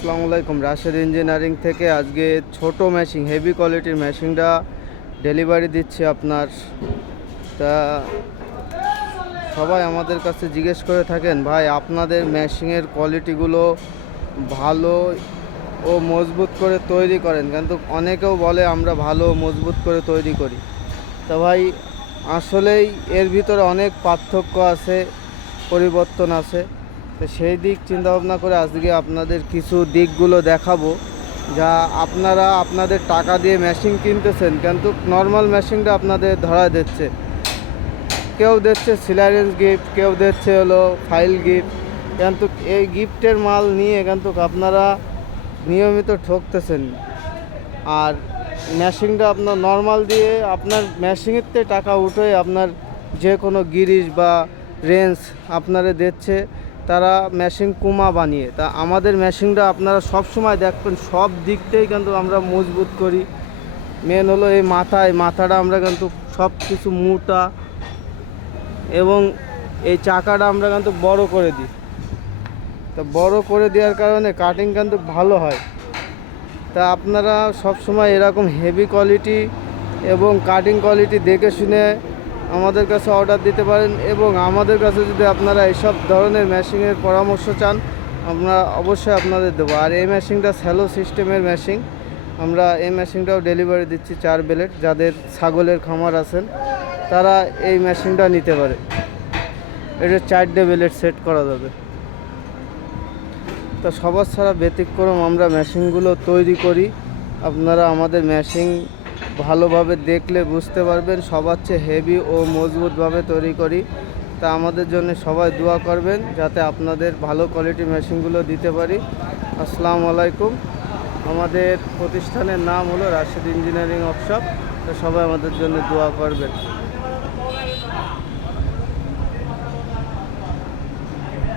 আসসালামু আলাইকুম। রাশেদ ইঞ্জিনিয়ারিং থেকে আজকে ছোট মেশিন, হেভি কোয়ালিটির মেশিনটা ডেলিভারি দিচ্ছে আপনার। তা সবাই আমাদের কাছে জিজ্ঞেস করে থাকেন, ভাই আপনাদের মেশিনের কোয়ালিটিগুলো ভালো ও মজবুত করে তৈরি করেন, কিন্তু অনেকেও বলে আমরা ভালো মজবুত করে তৈরি করি। তা ভাই আসলেই এর ভিতরে অনেক পার্থক্য আছে, পরিবর্তন আছে। তো সেই দিক চিন্তা ভাবনা করে আজকে আপনাদের কিছু দিকগুলো দেখাবো, যা আপনারা আপনাদের টাকা দিয়ে মেশিন কিনতেছেন, কিন্তু নর্মাল মেশিনটা আপনাদের ধরা দিচ্ছে। কেউ দিচ্ছে সিলারেন্স গিফট, কেউ দিচ্ছে হলো ফাইল গিফট, কিন্তু এই গিফটের মাল নিয়ে কিন্তু আপনারা নিয়মিত ঠকতেছেন। আর মেশিনটা আপনার নর্মাল দিয়ে আপনার মেশিনেরতে টাকা উঠে আপনার যে কোনো গিরিশ বা রেঞ্জ আপনারা দিচ্ছে তারা মেশিন কুমা বানিয়ে। তা আমাদের মেশিনটা আপনারা সব সময় দেখবেন সব দিকটাই কিন্তু আমরা মজবুত করি। মেন হলো এই মাথাটা আমরা কিন্তু সব কিছু মোটা, এবং এই চাকাটা আমরা কিন্তু বড় করে দিই। তা বড় করে দেওয়ার কারণে কাটিং কিন্তু ভালো হয়। তা আপনারা সব সময় এরকম হেভি কোয়ালিটি এবং কাটিং কোয়ালিটি দেখে শুনে আমাদের কাছে অর্ডার দিতে পারেন। এবং আমাদের কাছে যদি আপনারা এইসব ধরনের মেশিনের পরামর্শ চান, আমরা অবশ্যই আপনাদের দেবো। আর এই মেশিনটা স্যালো সিস্টেমের মেশিন। আমরা এই মেশিনটাও ডেলিভারি দিচ্ছি 4 ব্লেড। যাদের ছাগলের খামার আছেন তারা এই মেশিনটা নিতে পারে। এটা 4টে ব্লেড সেট করা যাবে। তো সবার ছাড়া ব্যতিক্রম আমরা মেশিনগুলো তৈরি করি। আপনারা আমাদের মেশিন ভালোভাবে দেখলে বুঝতে পারবেন, সবার চেয়ে হেভি ও মজবুতভাবে তৈরি করি। তা আমাদের জন্য সবাই দোয়া করবেন যাতে আপনাদের ভালো কোয়ালিটির মেশিনগুলো দিতে পারি। আসসালামু আলাইকুম। আমাদের প্রতিষ্ঠানের নাম হলো রাশেদ ইঞ্জিনিয়ারিং ওয়ার্কশপ। তো সবাই আমাদের জন্য দোয়া করবেন।